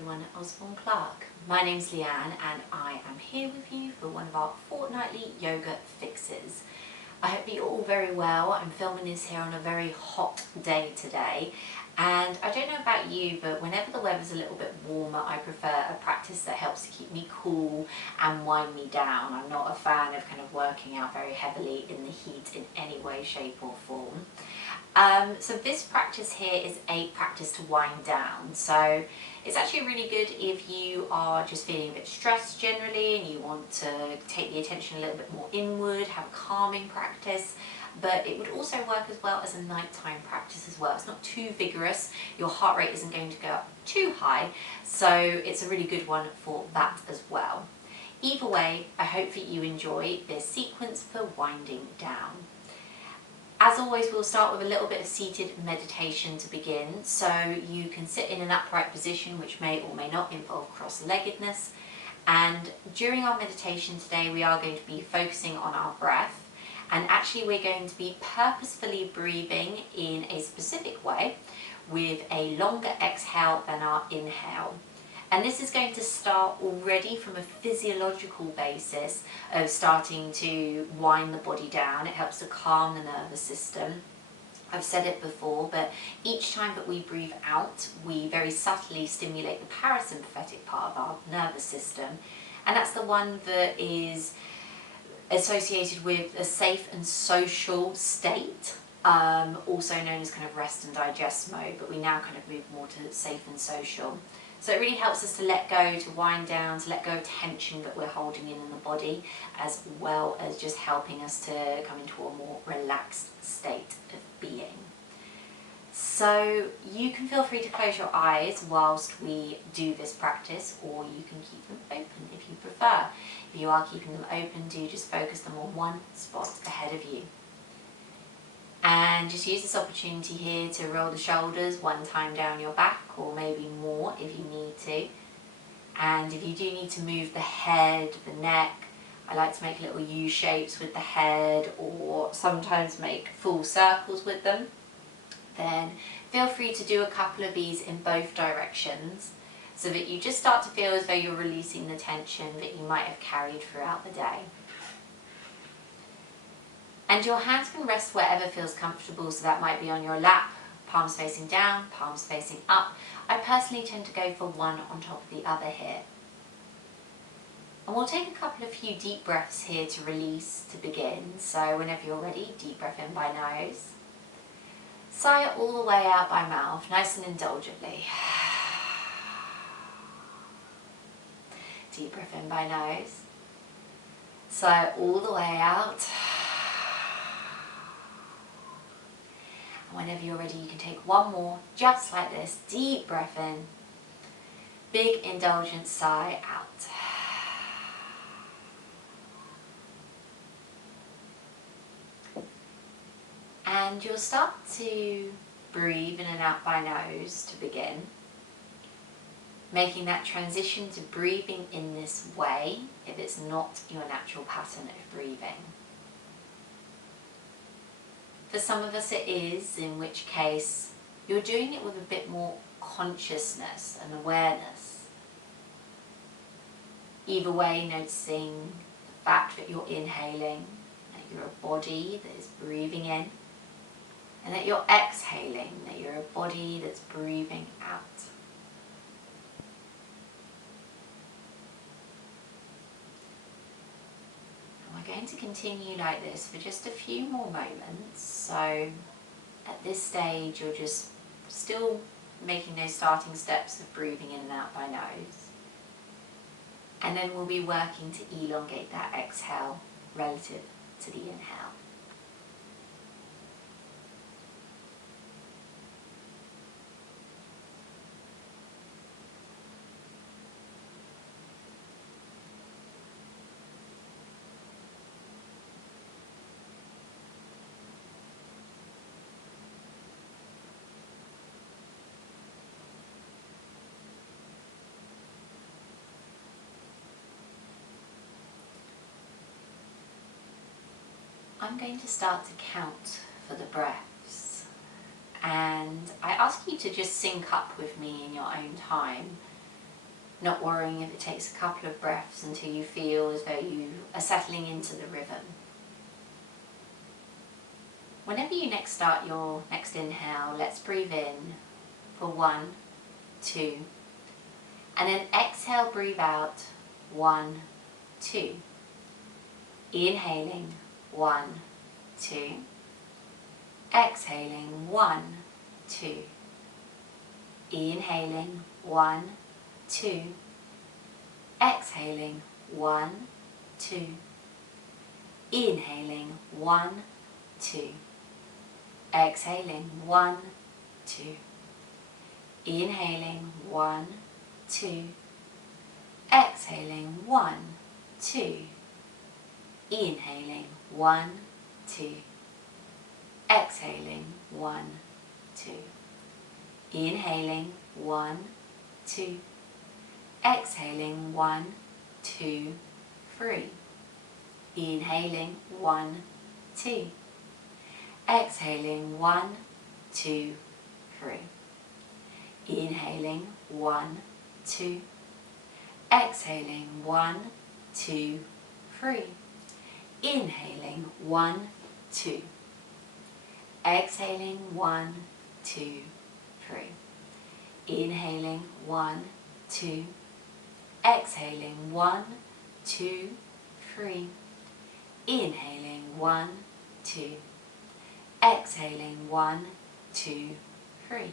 everyone at Osborne Clarke. My name's Leanne and I am here with you for one of our fortnightly yoga fixes. I hope you're all very well. I'm filming this here on a very hot day today, and I don't know about you, but whenever the weather's a little bit warmer I prefer a practice that helps to keep me cool and wind me down. I'm not a fan of kind of working out very heavily in the heat in any way, shape or form. So this practice here is a practice to wind down. So it's actually really good if you are just feeling a bit stressed generally and you want to take the attention a little bit more inward, have a calming practice. But it would also work as well as a nighttime practice as well. It's not too vigorous, your heart rate isn't going to go up too high, so it's a really good one for that as well. Either way, I hope that you enjoy this sequence for winding down. As always, we'll start with a little bit of seated meditation to begin. So you can sit in an upright position, which may or may not involve cross-leggedness. And during our meditation today, we are going to be focusing on our breath. And actually, we're going to be purposefully breathing in a specific way with a longer exhale than our inhale. And this is going to start already from a physiological basis of starting to wind the body down. It helps to calm the nervous system. I've said it before, but each time that we breathe out, we very subtly stimulate the parasympathetic part of our nervous system. And that's the one that is associated with a safe and social state, also known as kind of rest and digest mode, but we now kind of move more to safe and social. So it really helps us to let go, to wind down, to let go of tension that we're holding in the body, as well as just helping us to come into a more relaxed state of being. So you can feel free to close your eyes whilst we do this practice, or you can keep them open if you prefer. If you are keeping them open, do just focus them on one spot ahead of you. And just use this opportunity here to roll the shoulders one time down your back, or maybe more if you need to. And if you do need to move the head, the neck, I like to make little U shapes with the head, or sometimes make full circles with them. Then feel free to do a couple of these in both directions, so that you just start to feel as though you're releasing the tension that you might have carried throughout the day. And your hands can rest wherever feels comfortable, so that might be on your lap, palms facing down, palms facing up. I personally tend to go for one on top of the other here. And we'll take a couple of few deep breaths here to release to begin. So whenever you're ready, deep breath in by nose. Sigh it all the way out by mouth, nice and indulgently. Deep breath in by nose. Sigh it all the way out. Whenever you're ready, you can take one more, just like this. Deep breath in, big indulgent sigh out. And you'll start to breathe in and out by nose to begin, making that transition to breathing in this way if it's not your natural pattern of breathing. For some of us it is, in which case you're doing it with a bit more consciousness and awareness. Either way, noticing the fact that you're inhaling, that you're a body that is breathing in, and that you're exhaling, that you're a body that's breathing out. We're going to continue like this for just a few more moments. So at this stage you're just still making those starting steps of breathing in and out by nose. And then we'll be working to elongate that exhale relative to the inhale. I'm going to start to count for the breaths, and I ask you to just sync up with me in your own time. not worrying if it takes a couple of breaths until you feel as though you are settling into the rhythm. Whenever you next start your next inhale, let's breathe in for 1, 2, and then exhale, breathe out 1, 2. Inhaling 1, 2. Exhaling 1, 2. Inhaling 1, 2. Exhaling 1, 2. Inhaling 1, 2. Exhaling 1, 2. Inhaling 1, 2. Exhaling 1, 2. Inhaling 1, 2. Exhaling 1, 2. Inhaling 1, 2. Exhaling 1, 2, 3. Inhaling 1, 2. Exhaling 1, 2, 3. Inhaling 1, 2. Exhaling 1, 2, 3. Inhaling 1, 2. Exhaling 1, 2, 3. Inhaling 1, 2. Exhaling 1, 2, 3. Inhaling 1, 2. Exhaling 1, 2, 3.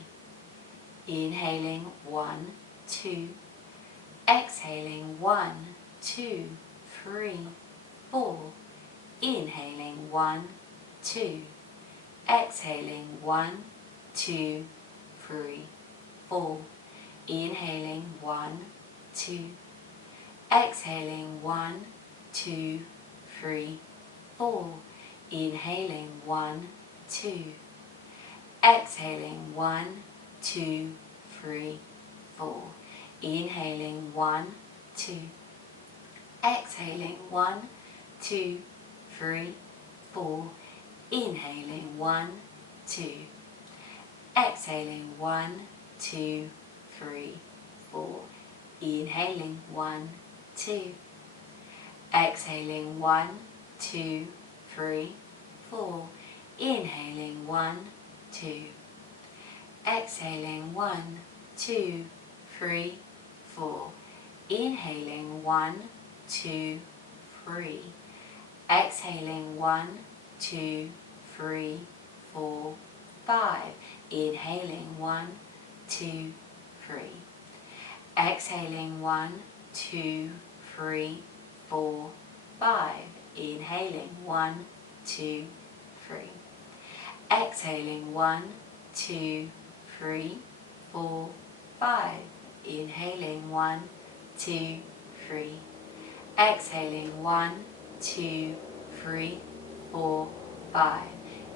Inhaling 1, 2. Exhaling 1, 2, 3, 4. Inhaling 1, 2. Exhaling 1, 2, 3, 4. Inhaling 1, 2. Exhaling 1, 2, 3, 4. Inhaling 1, 2. Exhaling 1, 2, 3, 4. Inhaling 1, 2. Exhaling 1, 2, 3, 4. Inhaling 1, 2. Exhaling 1, 2, 3, 4. Inhaling 1, 2. Exhaling 1, 2, 3, 4. Inhaling 1, 2. Exhaling 1, 2, 3, 4. Inhaling 1, 2, 3. Exhaling 1, 2, 3, 4, 5. Inhaling 1, 2, 3. Exhaling 1, 2, 3, 4, 5. Inhaling 1, 2, 3. Exhaling 1, 2, 3, 4, 5. Inhaling 1, 2, 3. Exhaling 1, 2, 3, 4, 5.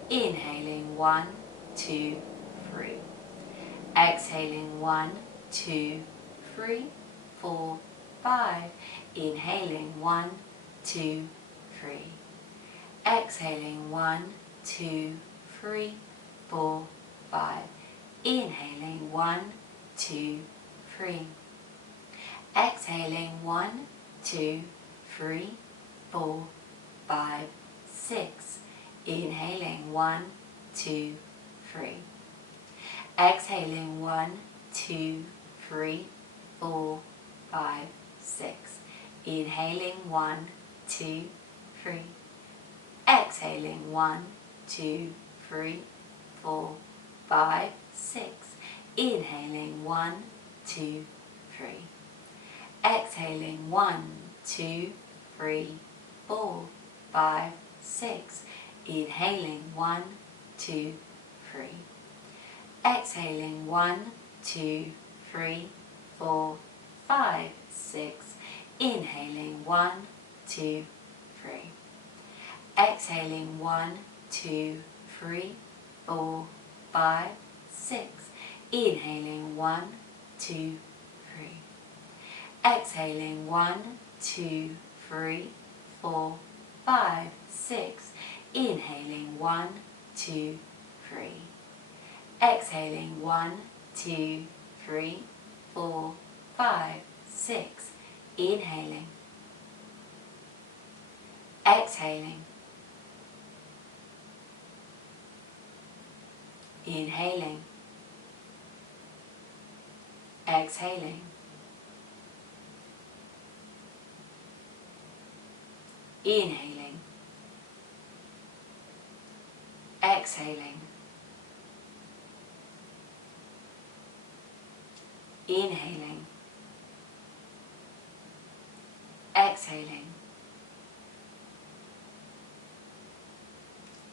Inhaling 1, 2, 3. Exhaling 1, 2, 3, 4, 5. Inhaling 1, 2, 3. Exhaling 1, 2, 3, 4, 5. Inhaling 1, 2, 3. Exhaling 1, 2, 3, 4, 5, 6. Inhaling 1, 2, 3. Exhaling 1, 2, 3, 4, 5, 6. Inhaling 1, 2, 3. Exhaling 1, 2, 3, 4, 5, 6. Inhaling 1, 2, 3. Exhaling 1, 2, 3, 4, 5, 6. Inhaling 1, 2, 3. Exhaling 1, 2, 3, 4, 5, 6. Inhaling 1, 2, 3. Exhaling 1, 2, 3, 4, 5, 6. Inhaling 1, 2, 3. Exhaling 1, 2, 3, 4, 5, 6. Inhaling 1, 2, 3. Exhaling 1, 2, 3, 4, 5, 6. Inhaling. Exhaling. Inhaling. Exhaling. Inhaling. Exhaling. Inhaling. Exhaling.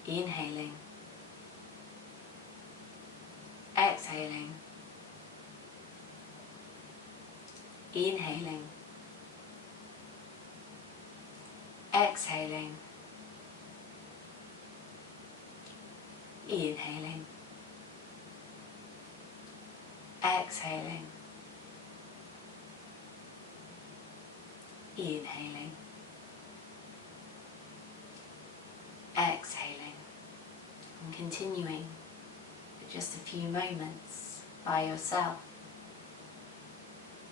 Inhaling. Exhaling. Inhaling. Exhaling. Inhaling. Exhaling. Inhaling. Exhaling. And continuing for just a few moments by yourself.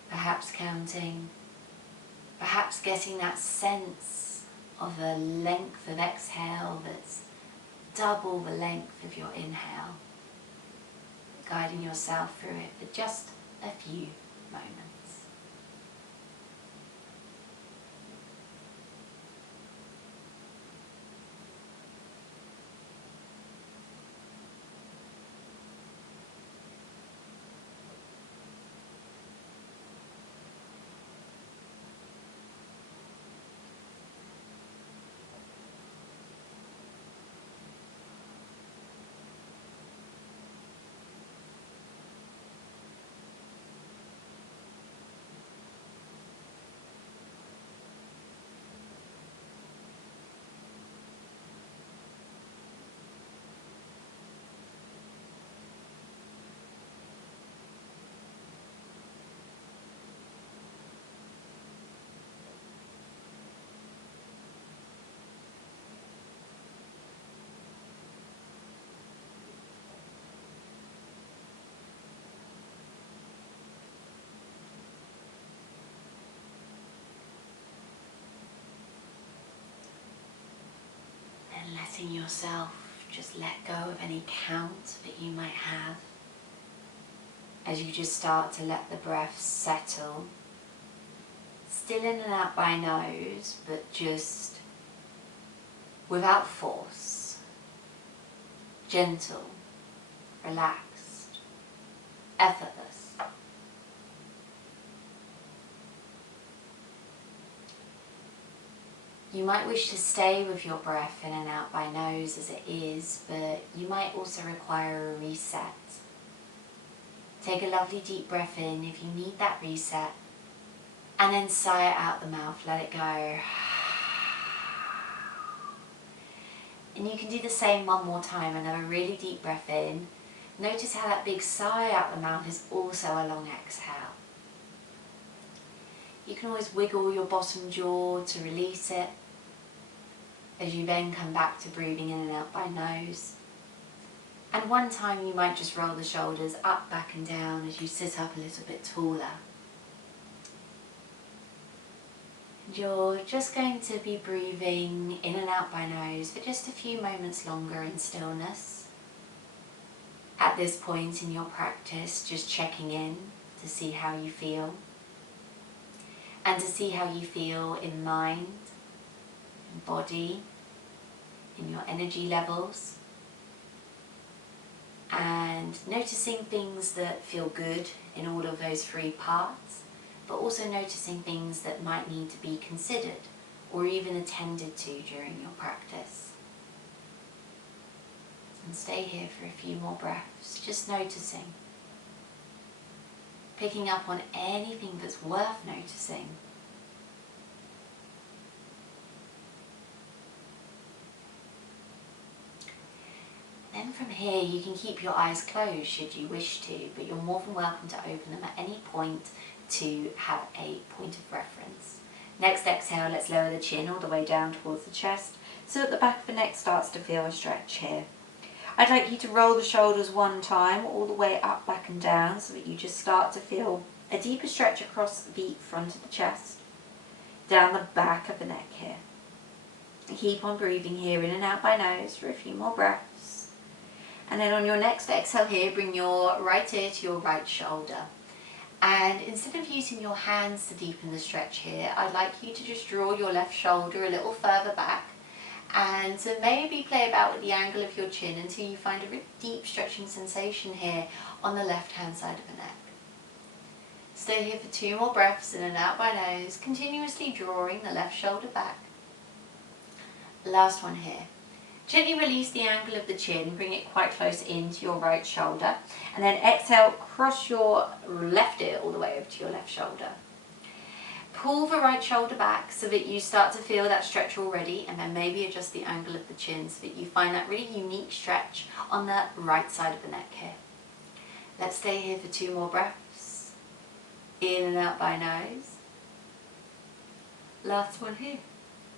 Perhaps counting, perhaps getting that sense of a length of exhale that's double the length of your inhale, guiding yourself through it for just a few moments. And letting yourself just let go of any count that you might have as you just start to let the breath settle. Still in and out by nose, but just without force. Gentle, relaxed, effortless. You might wish to stay with your breath in and out by nose as it is, but you might also require a reset. Take a lovely deep breath in if you need that reset, and then sigh it out the mouth, let it go. And you can do the same one more time, another really deep breath in. Notice how that big sigh out the mouth is also a long exhale. You can always wiggle your bottom jaw to release it as you then come back to breathing in and out by nose. And one time you might just roll the shoulders up, back and down as you sit up a little bit taller. And you're just going to be breathing in and out by nose for just a few moments longer in stillness. At this point in your practice, just checking in to see how you feel. And to see how you feel in mind, in body, in your energy levels. And noticing things that feel good in all of those three parts, but also noticing things that might need to be considered or even attended to during your practice. And stay here for a few more breaths, just noticing. Picking up on anything that's worth noticing. Then from here you can keep your eyes closed should you wish to, but you're more than welcome to open them at any point to have a point of reference. Next exhale, let's lower the chin all the way down towards the chest so that the back of the neck starts to feel a stretch here. I'd like you to roll the shoulders one time all the way up, back and down so that you just start to feel A deeper stretch across the front of the chest, down the back of the neck here. Keep on breathing here in and out by nose for a few more breaths. And then on your next exhale here, bring your right ear to your right shoulder. And instead of using your hands to deepen the stretch here, I'd like you to just draw your left shoulder a little further back and to maybe play about with the angle of your chin until you find a really deep stretching sensation here on the left hand side of the neck. Stay here for 2 more breaths in and out by nose, continuously drawing the left shoulder back. Last one here. Gently release the angle of the chin, bring it quite close into your right shoulder, and then exhale, cross your left ear all the way over to your left shoulder. Pull the right shoulder back so that you start to feel that stretch already, and then maybe adjust the angle of the chin so that you find that really unique stretch on the right side of the neck here. Let's stay here for 2 more breaths. In and out by nose. Last one here.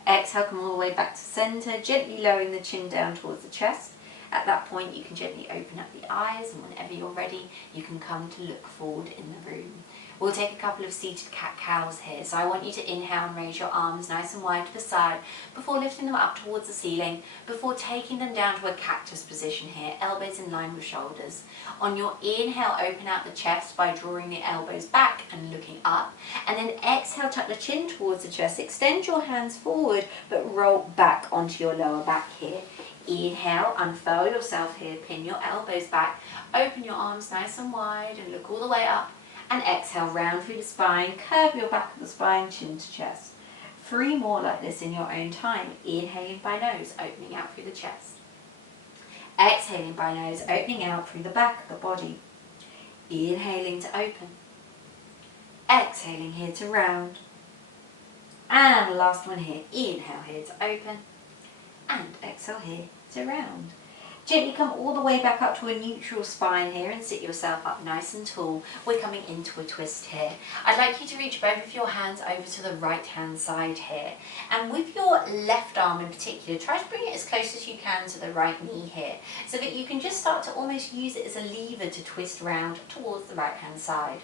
Exhale, come all the way back to center, gently lowering the chin down towards the chest. At that point, you can gently open up the eyes, and whenever you're ready, you can come to look forward in the room. We'll take a couple of seated cat-cows here. So I want you to inhale and raise your arms nice and wide to the side before lifting them up towards the ceiling, before taking them down to a cactus position here, elbows in line with shoulders. On your inhale, open out the chest by drawing the elbows back and looking up. And then exhale, tuck the chin towards the chest. Extend your hands forward, but roll back onto your lower back here. Inhale, unfurl yourself here, pin your elbows back, open your arms nice and wide and look all the way up. And exhale, round through the spine, curve your back of the spine, chin to chest. 3 more like this in your own time. Inhaling by nose, opening out through the chest. Exhaling by nose, opening out through the back of the body. Inhaling to open. Exhaling here to round. And last one here. Inhale here to open. And exhale here to round. Gently come all the way back up to a neutral spine here and sit yourself up nice and tall. We're coming into a twist here. I'd like you to reach both of your hands over to the right hand side here. And with your left arm in particular, try to bring it as close as you can to the right knee here, so that you can just start to almost use it as a lever to twist round towards the right hand side.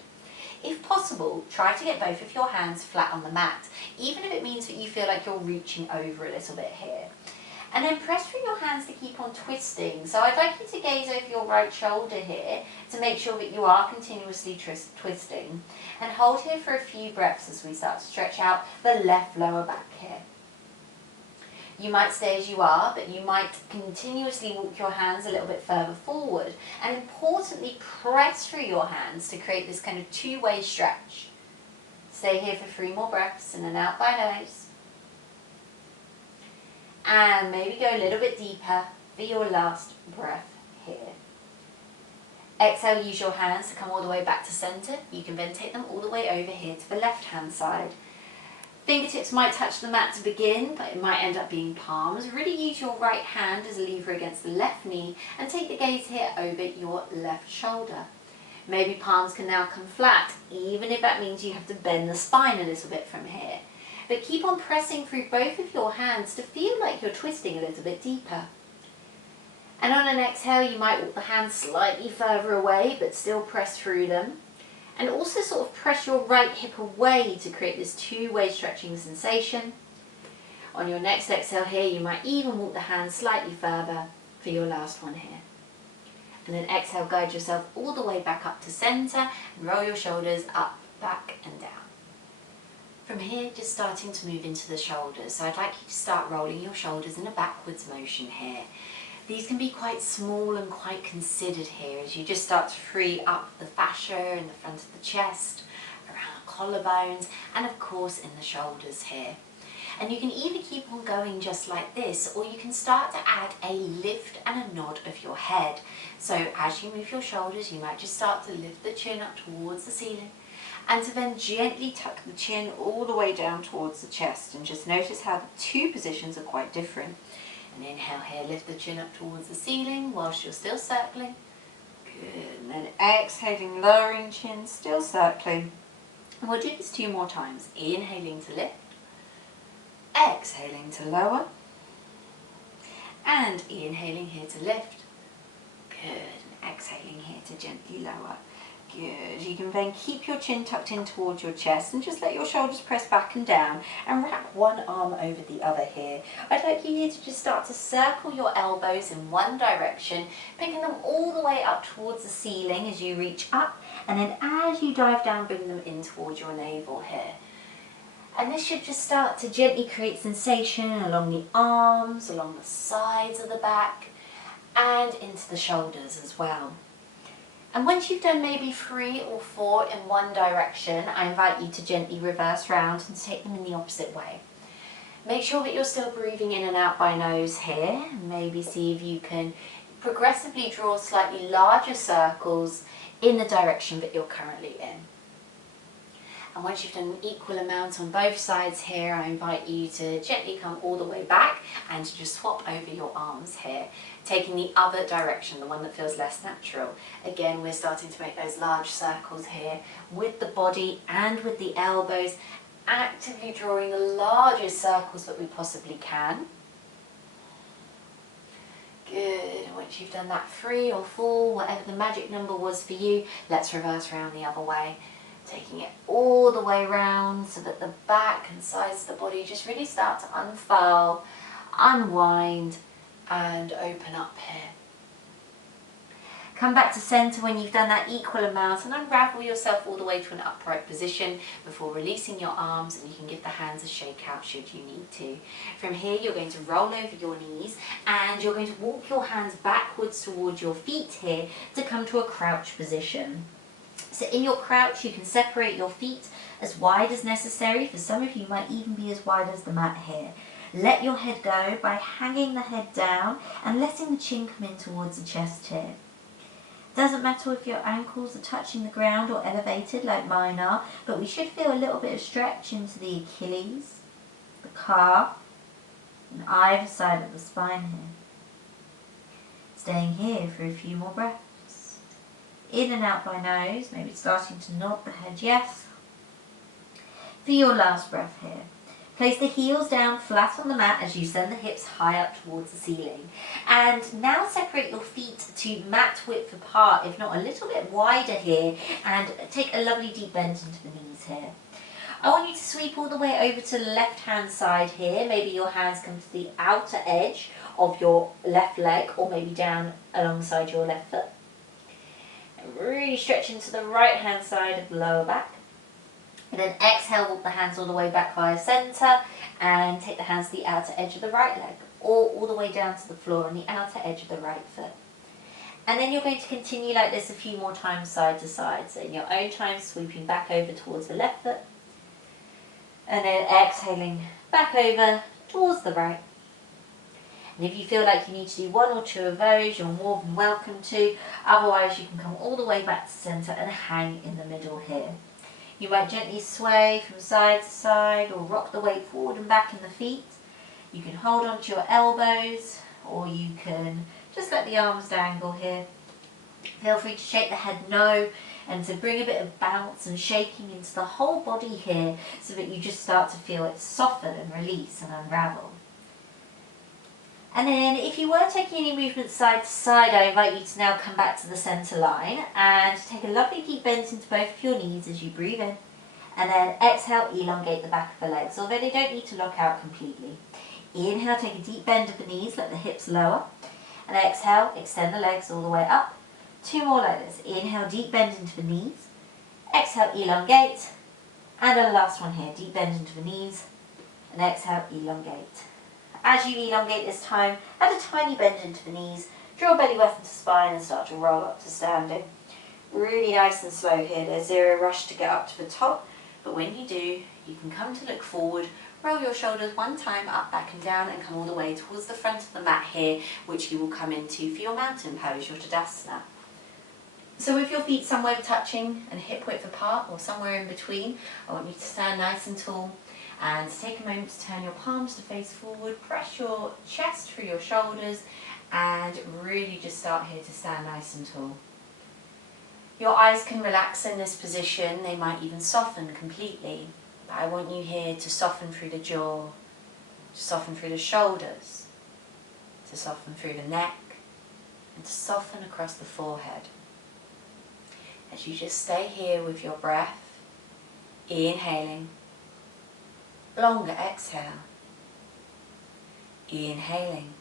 If possible, try to get both of your hands flat on the mat, even if it means that you feel like you're reaching over a little bit here. And then press through your hands to keep on twisting. So I'd like you to gaze over your right shoulder here to make sure that you are continuously twisting. And hold here for a few breaths as we start to stretch out the left lower back here. You might stay as you are, but you might continuously walk your hands a little bit further forward. And importantly, press through your hands to create this kind of 2-way stretch. Stay here for 3 more breaths in and out by nose. And maybe go a little bit deeper for your last breath here. Exhale, use your hands to come all the way back to center. You can then take them all the way over here to the left hand side. Fingertips might touch the mat to begin, but it might end up being palms. Really use your right hand as a lever against the left knee and take the gaze here over your left shoulder. Maybe palms can now come flat, even if that means you have to bend the spine a little bit from here. But keep on pressing through both of your hands to feel like you're twisting a little bit deeper. And on an exhale, you might walk the hands slightly further away, but still press through them. And also sort of press your right hip away to create this 2-way stretching sensation. On your next exhale here, you might even walk the hands slightly further for your last one here. And then exhale, guide yourself all the way back up to center and roll your shoulders up, back and down. From here, just starting to move into the shoulders. So I'd like you to start rolling your shoulders in a backwards motion here. These can be quite small and quite considered here as you just start to free up the fascia in the front of the chest, around the collarbones, and of course in the shoulders here. And you can either keep on going just like this, or you can start to add a lift and a nod of your head. So as you move your shoulders, you might just start to lift the chin up towards the ceiling, and to then gently tuck the chin all the way down towards the chest, and just notice how the 2 positions are quite different. And inhale here, lift the chin up towards the ceiling whilst you're still circling. Good. And then exhaling, lowering chin, still circling. And we'll do this 2 more times. Inhaling to lift, exhaling to lower, and inhaling here to lift. Good. And exhaling here to gently lower. Good. You can then keep your chin tucked in towards your chest and just let your shoulders press back and down and wrap one arm over the other here. I'd like you here to just start to circle your elbows in one direction, picking them all the way up towards the ceiling as you reach up, and then as you dive down, bring them in towards your navel here. And this should just start to gently create sensation along the arms, along the sides of the back, and into the shoulders as well. And once you've done maybe 3 or 4 in one direction, I invite you to gently reverse round and take them in the opposite way. Make sure that you're still breathing in and out by nose here. Maybe see if you can progressively draw slightly larger circles in the direction that you're currently in. And once you've done an equal amount on both sides here, I invite you to gently come all the way back and to just swap over your arms here, taking the other direction, the one that feels less natural. Again, we're starting to make those large circles here with the body and with the elbows, actively drawing the largest circles that we possibly can. Good. Once you've done that 3 or 4, whatever the magic number was for you, let's reverse round the other way. Taking it all the way round so that the back and sides of the body just really start to unfurl, unwind, and open up here. Come back to centre when you've done that equal amount and unravel yourself all the way to an upright position before releasing your arms, and you can give the hands a shake out should you need to. From here you're going to roll over your knees and you're going to walk your hands backwards towards your feet here to come to a crouch position. So in your crouch you can separate your feet as wide as necessary. For some of you might even be as wide as the mat here. Let your head go by hanging the head down and letting the chin come in towards the chest here. Doesn't matter if your ankles are touching the ground or elevated like mine are, but we should feel a little bit of stretch into the Achilles, the calf, and either side of the spine here. Staying here for a few more breaths. In and out by nose, maybe starting to nod the head yes. For your last breath here, place the heels down flat on the mat as you send the hips high up towards the ceiling. And now separate your feet to mat width apart, if not a little bit wider here, and take a lovely deep bend into the knees here. I want you to sweep all the way over to the left hand side here. Maybe your hands come to the outer edge of your left leg, or maybe down alongside your left foot. Really stretch into the right hand side of the lower back. And then exhale, walk the hands all the way back via centre and take the hands to the outer edge of the right leg, or all the way down to the floor on the outer edge of the right foot. And then you're going to continue like this a few more times side to side. So in your own time, sweeping back over towards the left foot. And then exhaling back over towards the right. And if you feel like you need to do 1 or 2 of those, you're more than welcome to. Otherwise, you can come all the way back to centre and hang in the middle here. You might gently sway from side to side or rock the weight forward and back in the feet. You can hold onto your elbows, or you can just let the arms dangle here. Feel free to shake the head no, and to bring a bit of bounce and shaking into the whole body here so that you just start to feel it soften and release and unravel. And then if you were taking any movement side to side, I invite you to now come back to the centre line and take a lovely deep bend into both of your knees as you breathe in. And then exhale, elongate the back of the legs, although they don't need to lock out completely. Inhale, take a deep bend of the knees, let the hips lower. And exhale, extend the legs all the way up. 2 more like this. Inhale, deep bend into the knees. Exhale, elongate. And a last one here, deep bend into the knees. And exhale, elongate. As you elongate this time, add a tiny bend into the knees, draw belly button to spine and start to roll up to standing. Really nice and slow here, there's zero rush to get up to the top, but when you do, you can come to look forward, roll your shoulders 1 time up, back and down, and come all the way towards the front of the mat here, which you will come into for your mountain pose, your Tadasana. So with your feet somewhere touching and hip width apart, or somewhere in between, I want you to stand nice and tall. And take a moment to turn your palms to face forward, press your chest through your shoulders, and really just start here to stand nice and tall. Your eyes can relax in this position, they might even soften completely. But I want you here to soften through the jaw, to soften through the shoulders, to soften through the neck, and to soften across the forehead. as you just stay here with your breath, inhaling, longer exhale, inhaling,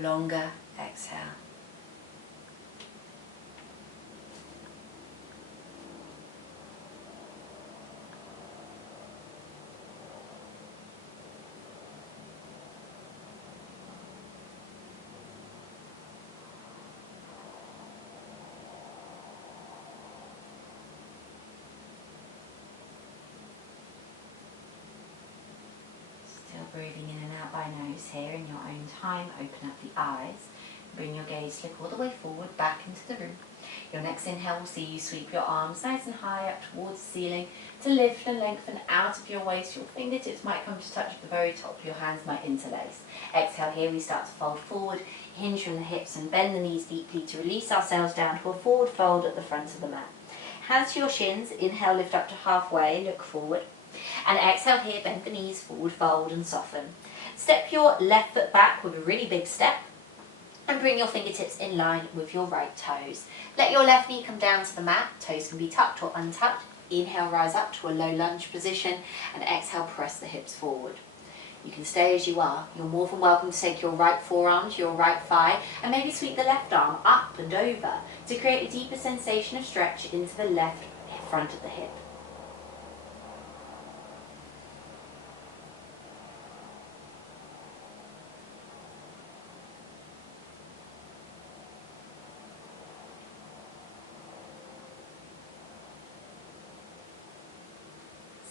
longer exhale. Breathing in and out by nose here in your own time. Open up the eyes. Bring your gaze, look all the way forward, back into the room. Your next inhale will see you sweep your arms nice and high up towards the ceiling to lift and lengthen out of your waist. Your fingertips might come to touch the very top. Your hands might interlace. Exhale here, we start to fold forward, hinge from the hips and bend the knees deeply to release ourselves down to a forward fold at the front of the mat. Hands to your shins. Inhale, lift up to halfway, look forward. And exhale here, bend the knees, forward fold and soften. Step your left foot back with a really big step and bring your fingertips in line with your right toes. Let your left knee come down to the mat, toes can be tucked or untucked. Inhale, rise up to a low lunge position and exhale, press the hips forward. You can stay as you are. You're more than welcome to take your right forearm to your right thigh and maybe sweep the left arm up and over to create a deeper sensation of stretch into the left front of the hip.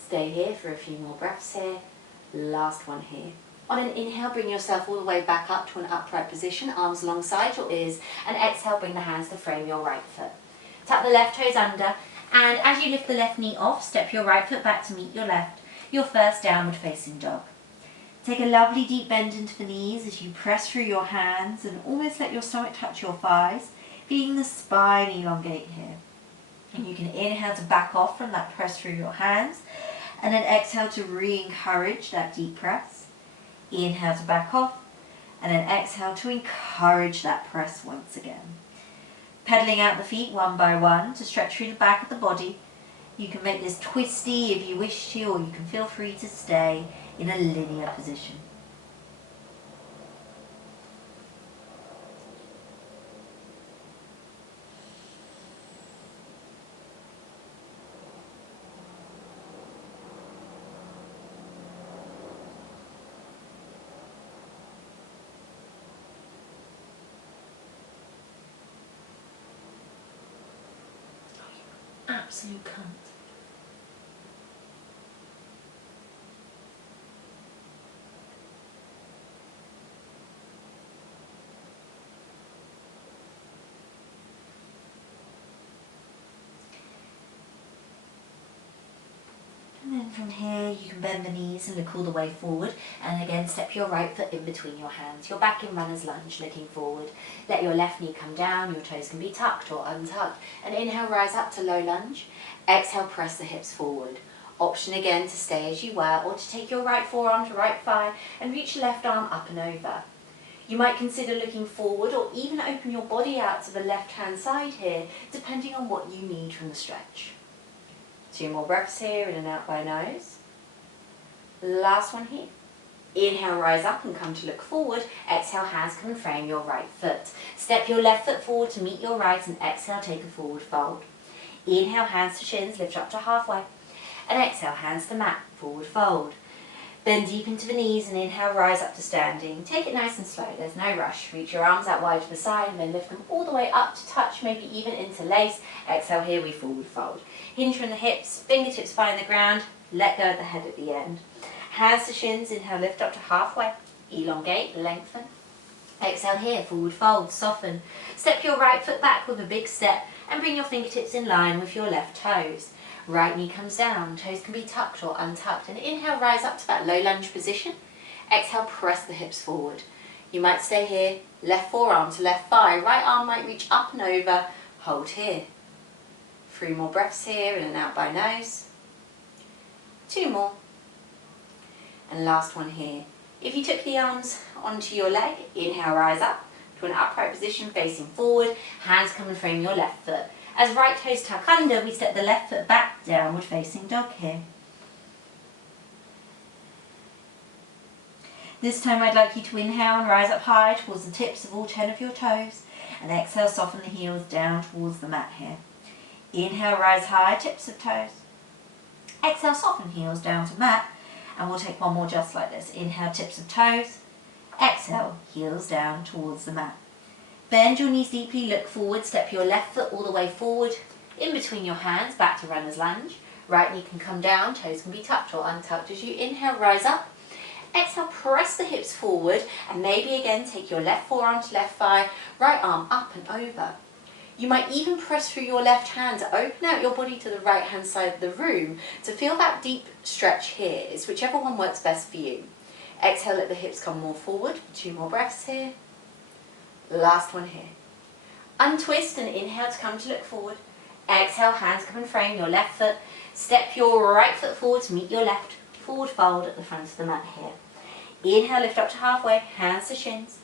Stay here for a few more breaths here. Last one here. On an inhale, bring yourself all the way back up to an upright position, arms alongside your ears, and exhale, bring the hands to frame your right foot. Tuck the left toes under, and as you lift the left knee off, step your right foot back to meet your left, your first downward facing dog. Take a lovely deep bend into the knees as you press through your hands and almost let your stomach touch your thighs, feeling the spine elongate here. And you can inhale to back off from that press through your hands, and then exhale to re-encourage that deep press. Inhale to back off, and then exhale to encourage that press once again. Pedaling out the feet one by one to stretch through the back of the body. You can make this twisty if you wish to, or you can feel free to stay in a linear position. Absolute cunt. And then from here you can bend the knees and look all the way forward, and again step your right foot in between your hands. You're back in runner's lunge, looking forward. Let your left knee come down, your toes can be tucked or untucked. And inhale, rise up to low lunge. Exhale, press the hips forward. Option again to stay as you were, or to take your right forearm to right thigh and reach your left arm up and over. You might consider looking forward or even open your body out to the left hand side here, depending on what you need from the stretch. 2 more breaths here, in and out by nose. Last one here. Inhale, rise up and come to look forward. Exhale, hands come and frame your right foot. Step your left foot forward to meet your right, and exhale, take a forward fold. Inhale, hands to shins, lift up to halfway. And exhale, hands to mat, forward fold. Bend deep into the knees and inhale, rise up to standing. Take it nice and slow, there's no rush. Reach your arms out wide to the side and then lift them all the way up to touch, maybe even interlace. Exhale, here we forward fold. Hinge from the hips, fingertips find the ground, let go of the head at the end. Hands to shins, inhale, lift up to halfway. Elongate, lengthen. Exhale here, forward fold, soften. Step your right foot back with a big step and bring your fingertips in line with your left toes. Right knee comes down, toes can be tucked or untucked, and inhale, rise up to that low lunge position. Exhale, press the hips forward. You might stay here, left forearm to left thigh, right arm might reach up and over, hold here. 3 more breaths here, in and out by nose. 2 more. And last one here. If you took the arms onto your leg, inhale, rise up to an upright position facing forward, hands come and frame your left foot. As right toes tuck under, we step the left foot back, downward facing dog here. This time I'd like you to inhale and rise up high towards the tips of all 10 of your toes, and exhale, soften the heels down towards the mat here. Inhale, rise high, tips of toes. Exhale, soften heels down to mat, and we'll take one more just like this. Inhale, tips of toes. Exhale, heels down towards the mat. Bend your knees deeply, look forward, step your left foot all the way forward, in between your hands, back to runner's lunge. Right knee can come down, toes can be tucked or untucked. As you inhale, rise up. Exhale, press the hips forward, and maybe again take your left forearm to left thigh, right arm up and over. You might even press through your left hand to open out your body to the right hand side of the room to feel that deep stretch here. It's whichever one works best for you. Exhale, let the hips come more forward. 2 more breaths here. Last one here. Untwist and inhale to come to look forward. Exhale, hands come and frame your left foot. Step your right foot forward to meet your left. Forward fold at the front of the mat here. Inhale, lift up to halfway, hands to shins.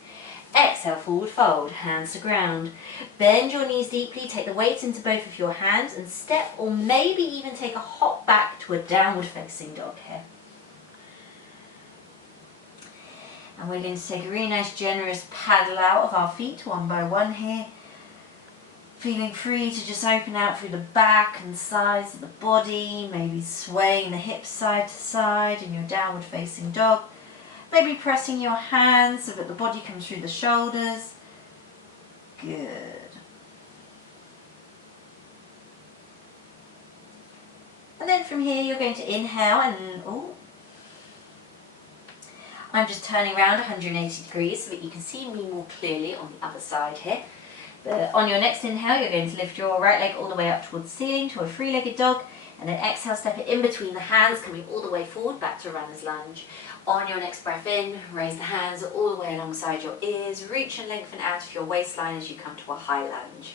Exhale, forward fold, hands to ground. Bend your knees deeply, take the weight into both of your hands and step or maybe even take a hop back to a downward facing dog here. And we're going to take a really nice generous paddle out of our feet one by one here. Feeling free to just open out through the back and sides of the body, maybe swaying the hips side to side in your downward facing dog. Maybe pressing your hands so that the body comes through the shoulders. Good. And then from here you're going to inhale and I'm just turning around 180 degrees so that you can see me more clearly on the other side here. On your next inhale, you're going to lift your right leg all the way up towards the ceiling to a three-legged dog, and then exhale, step it in between the hands, coming all the way forward back to runner's lunge. On your next breath in, raise the hands all the way alongside your ears, reach and lengthen out of your waistline as you come to a high lunge.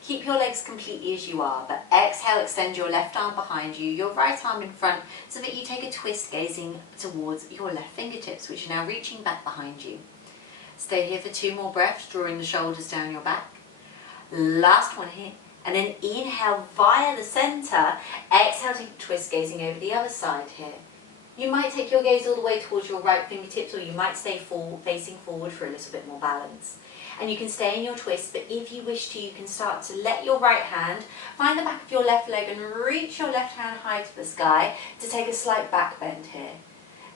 Keep your legs completely as you are, but exhale, extend your left arm behind you, your right arm in front, so that you take a twist gazing towards your left fingertips, which are now reaching back behind you. Stay here for 2 more breaths, drawing the shoulders down your back. Last one here, and then inhale via the center, exhale to twist gazing over the other side here. You might take your gaze all the way towards your right fingertips, or you might stay facing forward for a little bit more balance. And you can stay in your twist, but if you wish to, you can start to let your right hand find the back of your left leg and reach your left hand high to the sky to take a slight back bend here.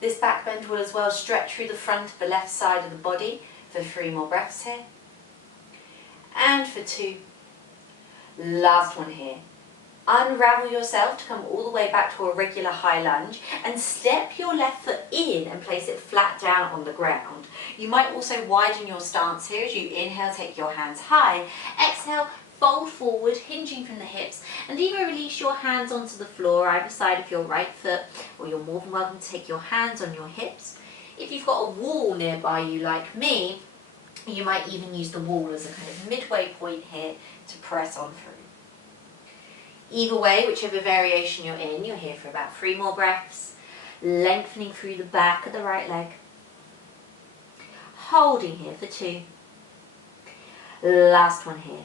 This back bend will as well stretch through the front of the left side of the body for 3 more breaths here. And for 2. Last one here. Unravel yourself to come all the way back to a regular high lunge and step your left foot in and place it flat down on the ground. You might also widen your stance here as you inhale, take your hands high. Exhale, fold forward, hinging from the hips, and either release your hands onto the floor either side of your right foot, or you're more than welcome to take your hands on your hips. If you've got a wall nearby you like me, you might even use the wall as a kind of midway point here to press on through. Either way, whichever variation you're in, you're here for about 3 more breaths, lengthening through the back of the right leg. Holding here for 2. Last one here.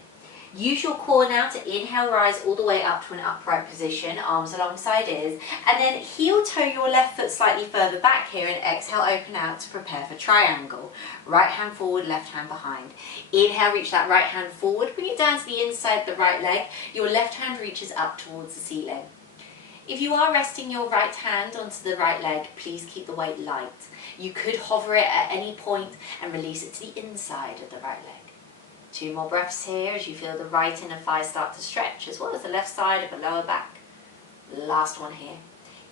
Use your core now to inhale, rise all the way up to an upright position, arms alongside ears, and then heel toe your left foot slightly further back here and exhale, open out to prepare for triangle. Right hand forward, left hand behind. Inhale, reach that right hand forward, bring it down to the inside of the right leg. Your left hand reaches up towards the ceiling. If you are resting your right hand onto the right leg, please keep the weight light. You could hover it at any point and release it to the inside of the right leg. 2 more breaths here as you feel the right inner thigh start to stretch, as well as the left side of the lower back. Last one here.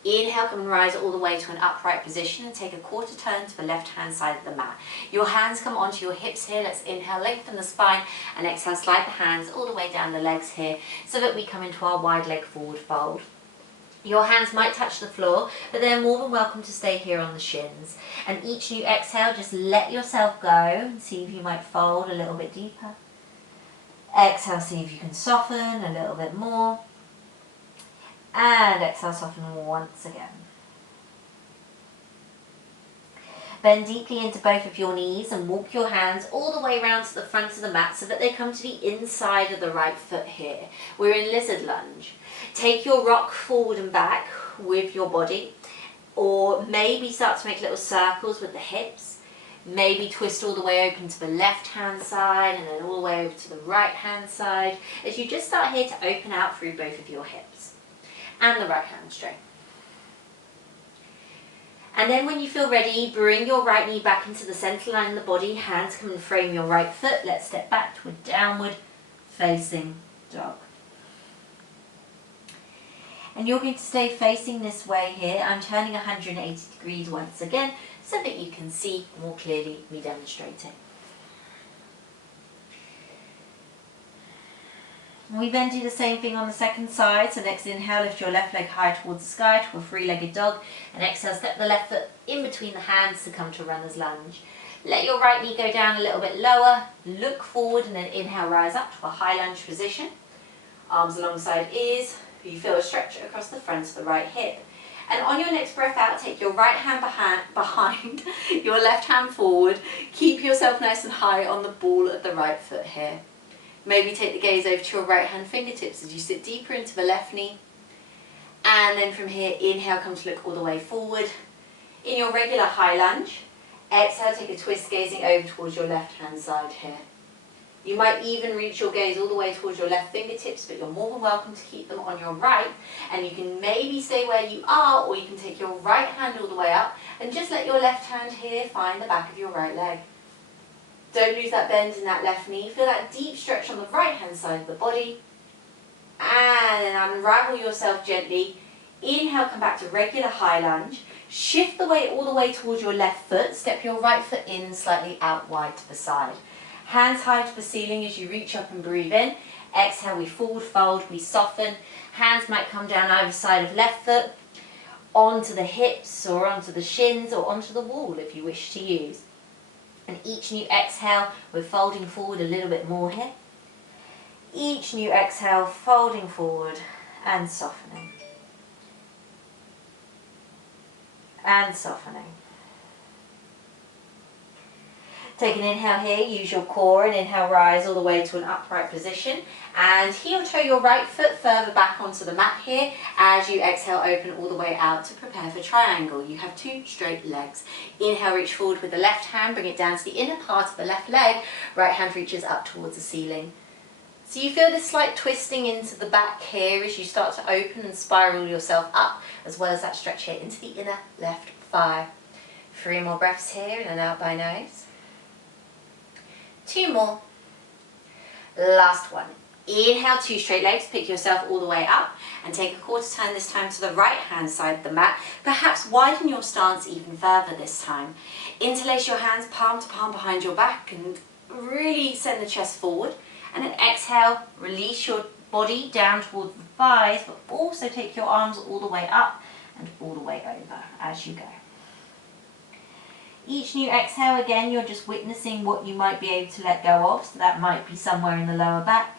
Inhale, come and rise all the way to an upright position and take a quarter turn to the left hand side of the mat. Your hands come onto your hips here. Let's inhale, lengthen the spine, and exhale, slide the hands all the way down the legs here so that we come into our wide leg forward fold. Your hands might touch the floor, but they're more than welcome to stay here on the shins. And each new exhale, just let yourself go and see if you might fold a little bit deeper. Exhale, see if you can soften a little bit more. And exhale, soften once again. Bend deeply into both of your knees and walk your hands all the way around to the front of the mat so that they come to the inside of the right foot here. We're in lizard lunge. Take your rock forward and back with your body, or maybe start to make little circles with the hips. Maybe twist all the way open to the left hand side and then all the way over to the right hand side as you just start here to open out through both of your hips and the right hamstring. And then when you feel ready, bring your right knee back into the center line of the body. Hands come and frame your right foot. Let's step back to a downward facing dog. And you're going to stay facing this way here. I'm turning 180 degrees once again so that you can see more clearly me demonstrating. We then do the same thing on the second side. So next inhale, lift your left leg high towards the sky to a three-legged dog. And exhale, step the left foot in between the hands to come to runner's lunge. Let your right knee go down a little bit lower. Look forward and then inhale, rise up to a high lunge position. Arms alongside ears. You feel a stretch across the front of the right hip. And on your next breath out, take your right hand behind your left hand forward. Keep yourself nice and high on the ball of the right foot here. Maybe take the gaze over to your right hand fingertips as you sit deeper into the left knee. And then from here, inhale, come to look all the way forward. In your regular high lunge, exhale, take a twist, gazing over towards your left hand side here. You might even reach your gaze all the way towards your left fingertips, but you're more than welcome to keep them on your right. And you can maybe stay where you are, or you can take your right hand all the way up and just let your left hand here find the back of your right leg. Don't lose that bend in that left knee. Feel that deep stretch on the right hand side of the body. And then unravel yourself gently. Inhale, come back to regular high lunge. Shift the weight all the way towards your left foot. Step your right foot in slightly out wide to the side. Hands high to the ceiling as you reach up and breathe in. Exhale, we forward fold, we soften. Hands might come down either side of left foot, onto the hips or onto the shins or onto the wall if you wish to use. And each new exhale, we're folding forward a little bit more here. Each new exhale, folding forward and softening. And softening. Take an inhale here, use your core and inhale, rise all the way to an upright position. And heel toe your right foot further back onto the mat here. As you exhale, open all the way out to prepare for triangle. You have two straight legs. Inhale, reach forward with the left hand, bring it down to the inner part of the left leg. Right hand reaches up towards the ceiling. So you feel this slight twisting into the back here as you start to open and spiral yourself up, as well as that stretch here into the inner left thigh. 3 more breaths here in and out by nose. 2 more. Last one. Inhale, 2 straight legs, pick yourself all the way up and take a quarter turn this time to the right hand side of the mat. Perhaps widen your stance even further this time. Interlace your hands palm to palm behind your back and really send the chest forward. And then exhale, release your body down towards the thighs, but also take your arms all the way up and all the way over as you go. Each new exhale, again, you're just witnessing what you might be able to let go of. So that might be somewhere in the lower back.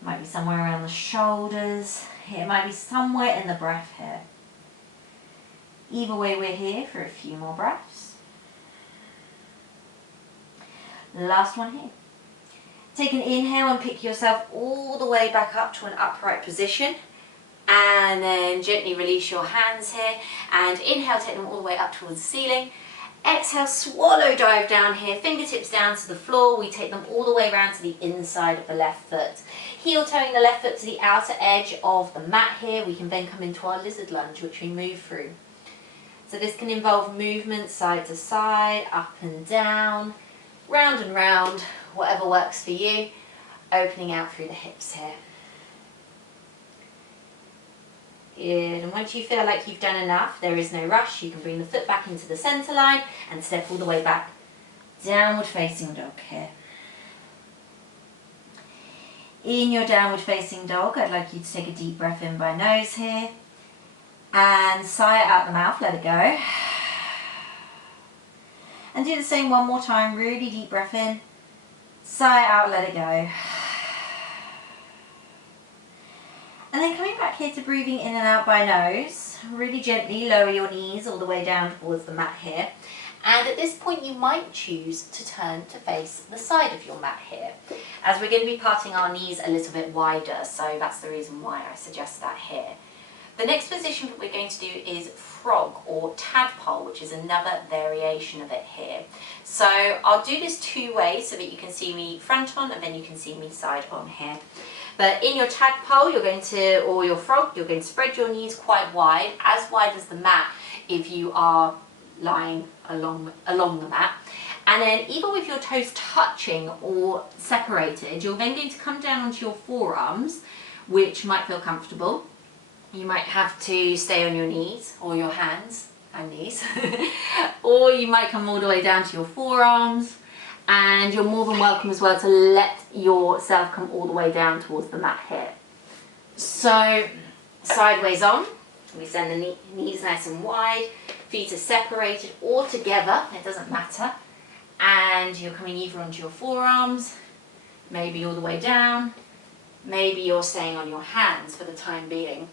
It might be somewhere around the shoulders. It might be somewhere in the breath here. Either way, we're here for a few more breaths. Last one here. Take an inhale and pick yourself all the way back up to an upright position. And then gently release your hands here. And inhale, take them all the way up towards the ceiling. Exhale, swallow dive down here, fingertips down to the floor. We take them all the way around to the inside of the left foot. Heel toeing the left foot to the outer edge of the mat here. We can then come into our lizard lunge, which we move through. So this can involve movement side to side, up and down, round and round, whatever works for you. Opening out through the hips here. Good. And once you feel like you've done enough, there is no rush. You can bring the foot back into the center line and step all the way back. Downward facing dog here. In your downward facing dog, I'd like you to take a deep breath in by nose here. And sigh it out the mouth, let it go. And do the same one more time, really deep breath in. Sigh it out, let it go. And then coming back here to breathing in and out by nose, really gently lower your knees all the way down towards the mat here. And at this point you might choose to turn to face the side of your mat here, as we're going to be parting our knees a little bit wider, so that's the reason why I suggest that here. The next position that we're going to do is frog or tadpole, which is another variation of it here. So I'll do this two ways so that you can see me front on and then you can see me side on here. But in your tadpole, or your frog, you're going to spread your knees quite wide as the mat if you are lying along the mat. And then even with your toes touching or separated, you're then going to come down onto your forearms, which might feel comfortable. You might have to stay on your knees or your hands and knees, or you might come all the way down to your forearms, and you're more than welcome as well to let yourself come all the way down towards the mat here. So sideways on, we send the knees nice and wide, feet are separated or together, it doesn't matter, and you're coming either onto your forearms, maybe all the way down, maybe you're staying on your hands for the time being.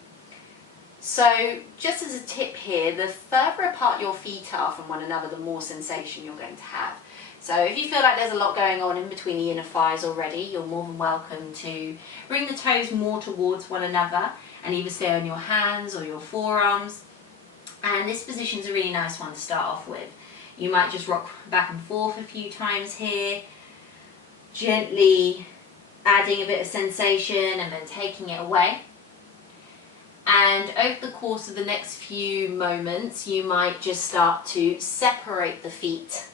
So just as a tip here, the further apart your feet are from one another, the more sensation you're going to have. So if you feel like there's a lot going on in between the inner thighs already, you're more than welcome to bring the toes more towards one another and either stay on your hands or your forearms. And this position is a really nice one to start off with. You might just rock back and forth a few times here, gently adding a bit of sensation and then taking it away. And over the course of the next few moments, you might just start to separate the feet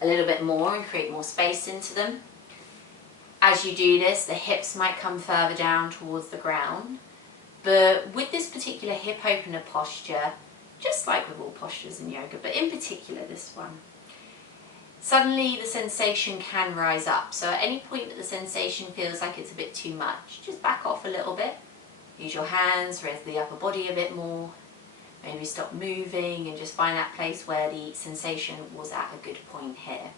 a little bit more and create more space into them. As you do this, the hips might come further down towards the ground. But with this particular hip opener posture, just like with all postures in yoga, but in particular this one, suddenly the sensation can rise up. So at any point that the sensation feels like it's a bit too much, just back off a little bit. Use your hands, raise the upper body a bit more, maybe stop moving and just find that place where the sensation was at a good point here.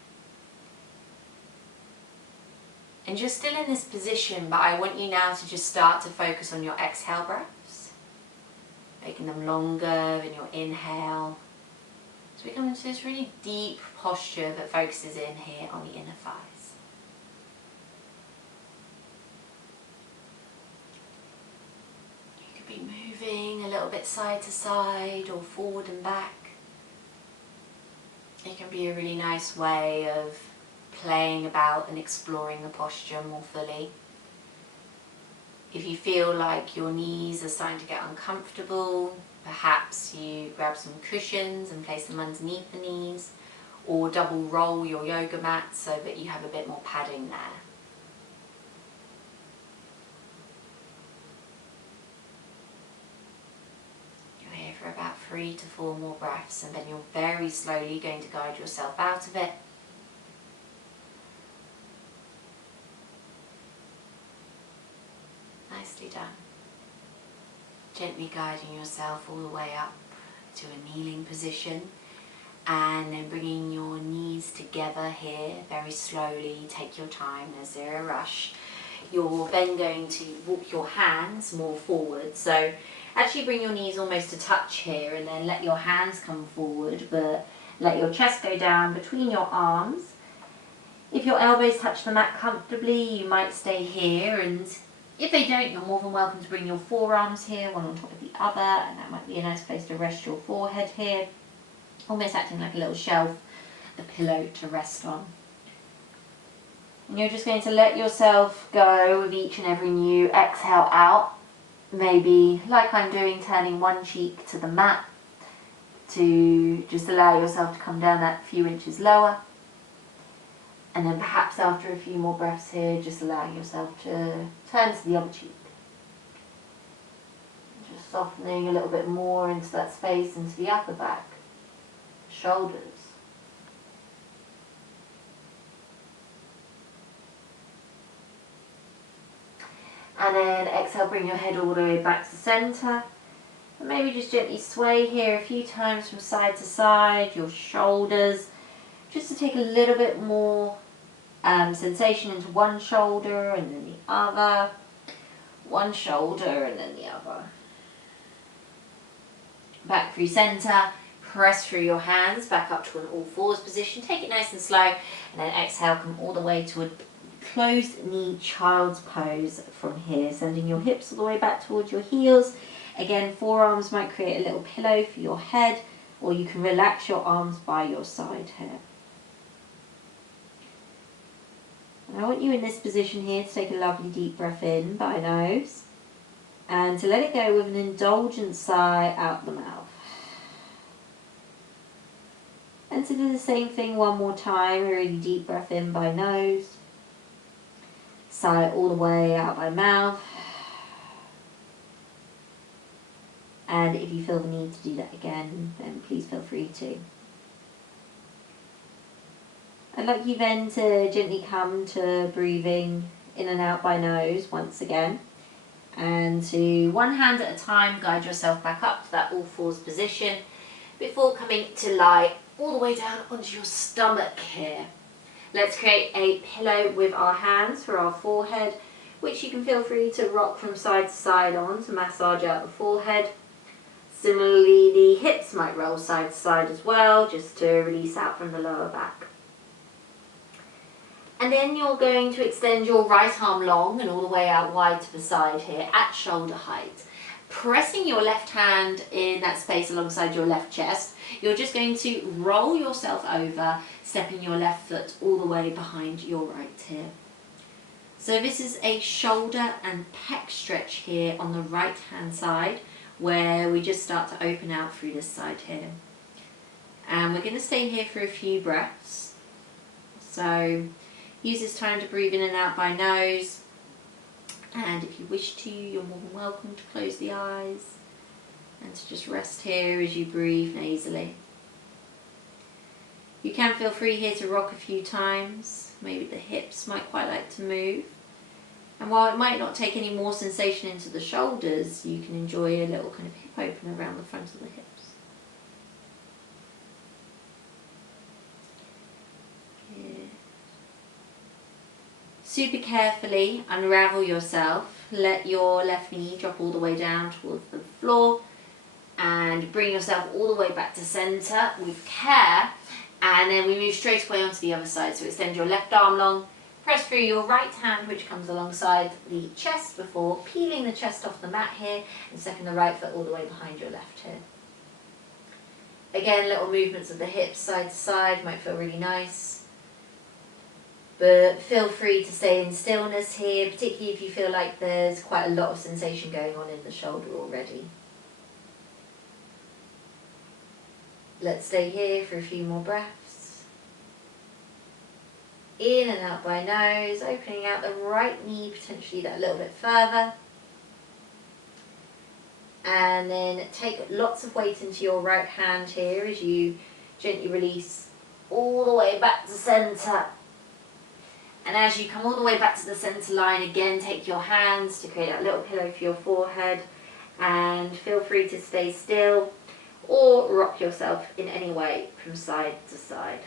And you're still in this position, but I want you now to just start to focus on your exhale breaths, making them longer than your inhale. So we come into this really deep posture that focuses in here on the inner thighs. Be moving a little bit side to side or forward and back. It can be a really nice way of playing about and exploring the posture more fully. If you feel like your knees are starting to get uncomfortable, perhaps you grab some cushions and place them underneath the knees, or double roll your yoga mat so that you have a bit more padding there. For about 3 to 4 more breaths, and then you're very slowly going to guide yourself out of it. Nicely done. Gently guiding yourself all the way up to a kneeling position, and then bringing your knees together here very slowly. Take your time, there's zero rush. You're then going to walk your hands more forward, so actually bring your knees almost to touch here and then let your hands come forward, but let your chest go down between your arms. If your elbows touch the mat comfortably, you might stay here, and if they don't, you're more than welcome to bring your forearms here, one on top of the other, and that might be a nice place to rest your forehead here, almost acting like a little shelf, a pillow to rest on. And you're just going to let yourself go with each and every new exhale out. Maybe, like I'm doing, turning one cheek to the mat to just allow yourself to come down that few inches lower. And then perhaps after a few more breaths here, just allowing yourself to turn to the other cheek. Just softening a little bit more into that space, into the upper back, shoulders. And then exhale, bring your head all the way back to the centre. And maybe just gently sway here a few times from side to side, your shoulders, just to take a little bit more sensation into one shoulder and then the other. One shoulder and then the other. Back through centre, Press through your hands back up to an all fours position. Take it nice and slow, and then exhale, come all the way to a closed knee child's pose from here, sending your hips all the way back towards your heels. Again, forearms might create a little pillow for your head, or you can relax your arms by your side here. And I want you in this position here to take a lovely deep breath in by nose, and to let it go with an indulgent sigh out the mouth. And to do the same thing one more time, a really deep breath in by nose, sigh all the way out by mouth. And if you feel the need to do that again, then please feel free to. I'd like you then to gently come to breathing in and out by nose once again. And to one hand at a time, guide yourself back up to that all fours position before coming to lie all the way down onto your stomach here. Let's create a pillow with our hands for our forehead, which you can feel free to rock from side to side on to massage out the forehead. Similarly, the hips might roll side to side as well, just to release out from the lower back. And then you're going to extend your right arm long and all the way out wide to the side here at shoulder height. Pressing your left hand in that space alongside your left chest, you're just going to roll yourself over, stepping your left foot all the way behind your right here. So this is a shoulder and pec stretch here on the right hand side, where we just start to open out through this side here. And we're going to stay here for a few breaths. So use this time to breathe in and out by nose. And if you wish to, you're more than welcome to close the eyes and to just rest here as you breathe nasally. You can feel free here to rock a few times. Maybe the hips might quite like to move. And while it might not take any more sensation into the shoulders, you can enjoy a little kind of hip open around the front of the hips. Good. Super carefully unravel yourself. Let your left knee drop all the way down towards the floor and bring yourself all the way back to center with care. And then we move straight away onto the other side. So extend your left arm long. Press through your right hand, which comes alongside the chest, before peeling the chest off the mat here and stepping the right foot all the way behind your left here. Again, little movements of the hips side to side might feel really nice. But feel free to stay in stillness here, particularly if you feel like there's quite a lot of sensation going on in the shoulder already. Let's stay here for a few more breaths. In and out by nose, opening out the right knee potentially that little bit further. And then take lots of weight into your right hand here as you gently release all the way back to center. And as you come all the way back to the center line, again take your hands to create that little pillow for your forehead, and feel free to stay still or rock yourself in any way from side to side.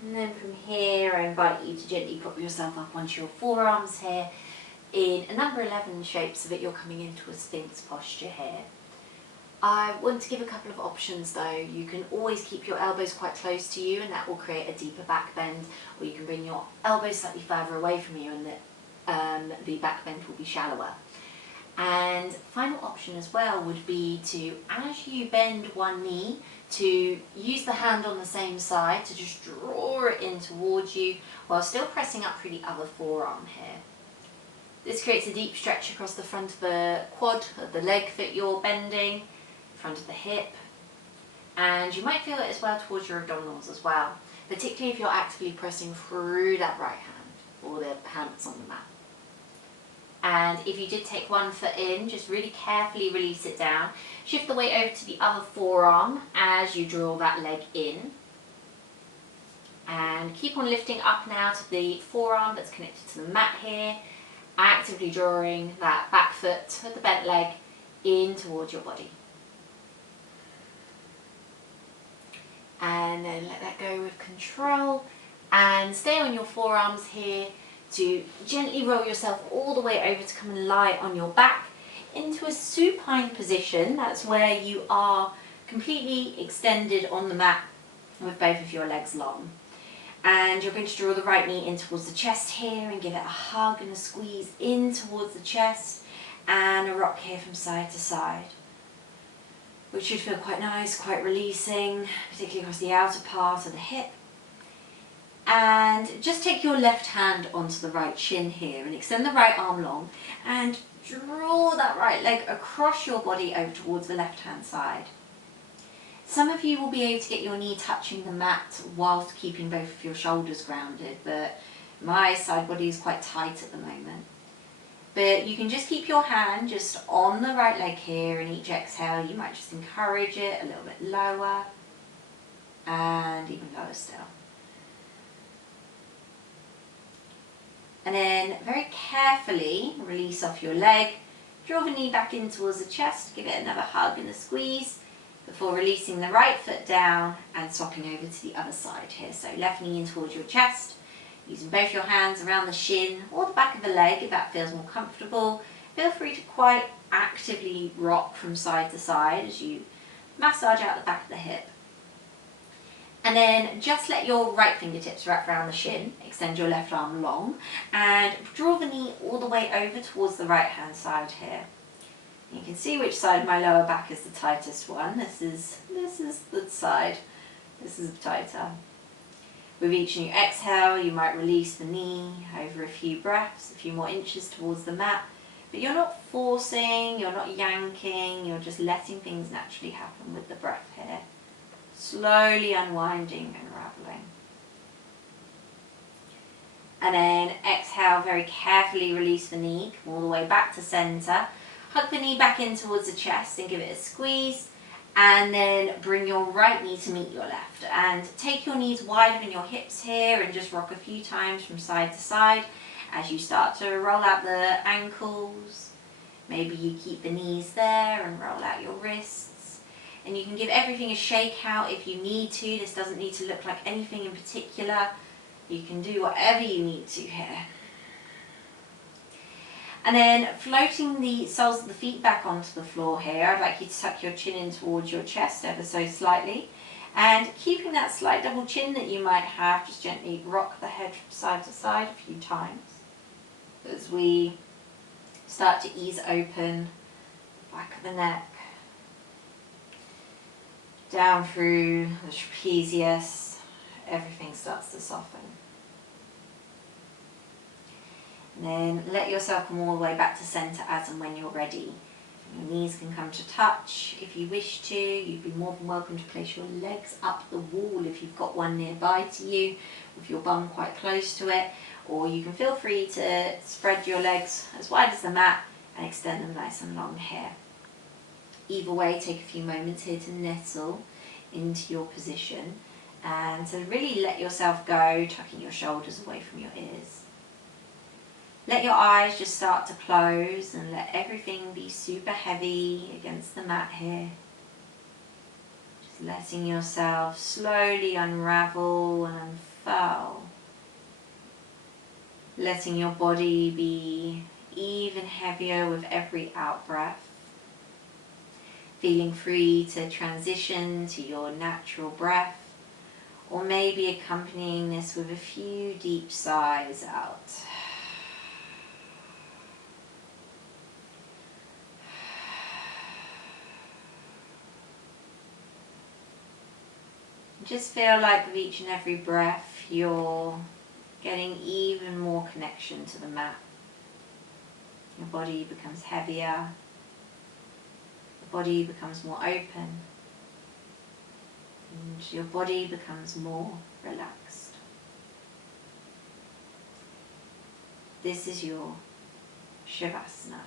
And then from here, I invite you to gently prop yourself up onto your forearms here in a number 11 shape, so that you're coming into a Sphinx posture here. I want to give a couple of options though. You can always keep your elbows quite close to you, and that will create a deeper back bend, or you can bring your elbows slightly further away from you, and the back bend will be shallower. And final option as well would be to, as you bend one knee, to use the hand on the same side to just draw it in towards you while still pressing up through the other forearm here. This creates a deep stretch across the front of the quad of the leg that you're bending, front of the hip, and you might feel it as well towards your abdominals as well, particularly if you're actively pressing through that right hand or the hand that's on the mat. And if you did take one foot in, just really carefully release it down. Shift the weight over to the other forearm as you draw that leg in. And keep on lifting up now to the forearm that's connected to the mat here, actively drawing that back foot with the bent leg in towards your body. And then let that go with control, and stay on your forearms here to gently roll yourself all the way over to come and lie on your back into a supine position. That's where you are completely extended on the mat with both of your legs long. And you're going to draw the right knee in towards the chest here and give it a hug and a squeeze in towards the chest, and a rock here from side to side, which should feel quite nice, quite releasing, particularly across the outer part of the hip. And just take your left hand onto the right shin here and extend the right arm long and draw that right leg across your body over towards the left hand side. Some of you will be able to get your knee touching the mat whilst keeping both of your shoulders grounded, but my side body is quite tight at the moment. But you can just keep your hand just on the right leg here, and each exhale you might just encourage it a little bit lower and even lower still. And then very carefully release off your leg, draw the knee back in towards the chest, give it another hug and a squeeze before releasing the right foot down and swapping over to the other side here. So left knee in towards your chest, using both your hands around the shin or the back of the leg if that feels more comfortable. Feel free to quite actively rock from side to side as you massage out the back of the hip. And then just let your right fingertips wrap around the shin, extend your left arm long, and draw the knee all the way over towards the right hand side here. You can see which side of my lower back is the tightest one. This is the side. This is tighter. With each new exhale, you might release the knee over a few breaths, a few more inches towards the mat, but you're not forcing, you're not yanking, you're just letting things naturally happen with the breath here. Slowly unwinding and unraveling. And then exhale, very carefully release the knee, come all the way back to center. Hug the knee back in towards the chest and give it a squeeze. And then bring your right knee to meet your left. And take your knees wider than your hips here and just rock a few times from side to side as you start to roll out the ankles. Maybe you keep the knees there and roll out your wrists. And you can give everything a shake out if you need to. This doesn't need to look like anything in particular. You can do whatever you need to here. And then floating the soles of the feet back onto the floor here, I'd like you to tuck your chin in towards your chest ever so slightly. And keeping that slight double chin that you might have, just gently rock the head from side to side a few times as we start to ease open the back of the neck, down through the trapezius, everything starts to soften. And then let yourself come all the way back to center as and when you're ready. Your knees can come to touch if you wish to. You'd be more than welcome to place your legs up the wall if you've got one nearby to you, with your bum quite close to it. Or you can feel free to spread your legs as wide as the mat and extend them nice and long here. Either way, take a few moments here to nestle into your position and to really let yourself go, tucking your shoulders away from your ears. Let your eyes just start to close and let everything be super heavy against the mat here. Just letting yourself slowly unravel and unfurl. Letting your body be even heavier with every out-breath. Feeling free to transition to your natural breath, or maybe accompanying this with a few deep sighs out. Just feel like with each and every breath you're getting even more connection to the mat. Your body becomes heavier, the body becomes more open, and your body becomes more relaxed. This is your Shavasana.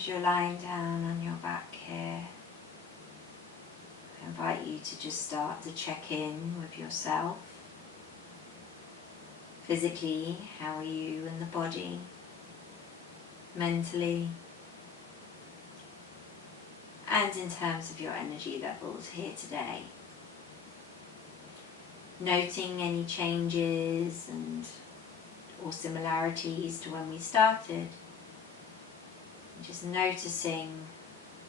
As you're lying down on your back here, I invite you to just start to check in with yourself. Physically, how are you in the body? Mentally? And in terms of your energy levels here today. Noting any changes or similarities to when we started. Just noticing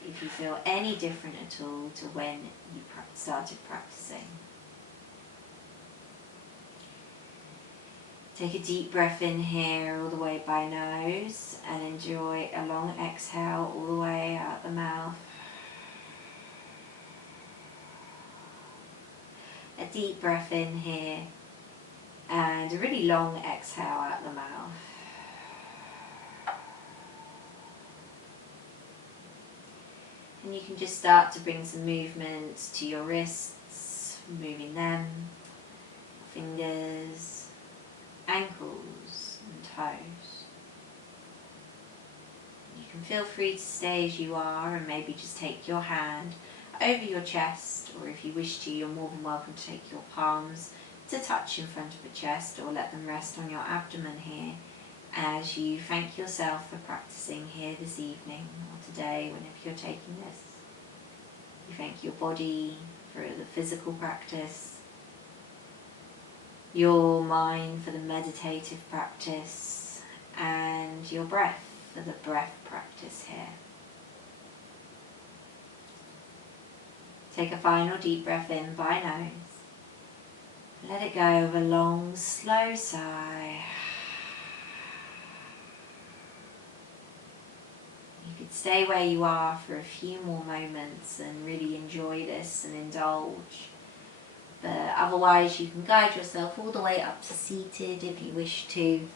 if you feel any different at all to when you started practicing. Take a deep breath in here all the way by nose and enjoy a long exhale all the way out the mouth. A deep breath in here and a really long exhale out the mouth. And you can just start to bring some movements to your wrists, moving them, fingers, ankles and toes. You can feel free to stay as you are and maybe just take your hand over your chest, or if you wish to, you're more than welcome to take your palms to touch in front of the chest or let them rest on your abdomen here as you thank yourself for practicing here this evening or today, whenever you're taking this. You thank your body for the physical practice, your mind for the meditative practice, and your breath for the breath practice here. Take a final deep breath in by nose. Let it go with a long, slow sigh. You could stay where you are for a few more moments and really enjoy this and indulge. But otherwise you can guide yourself all the way up to seated if you wish to.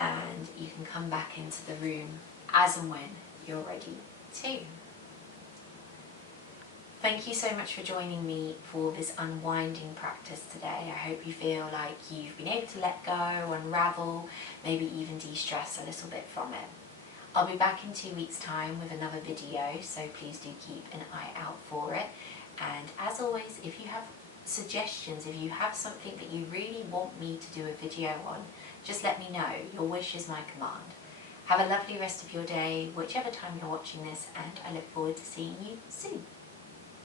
And you can come back into the room as and when you're ready to. Thank you so much for joining me for this unwinding practice today. I hope you feel like you've been able to let go, unravel, maybe even de-stress a little bit from it. I'll be back in 2 weeks' time with another video, so please do keep an eye out for it. And as always, if you have suggestions, if you have something that you really want me to do a video on, just let me know. Your wish is my command. Have a lovely rest of your day, whichever time you're watching this, and I look forward to seeing you soon.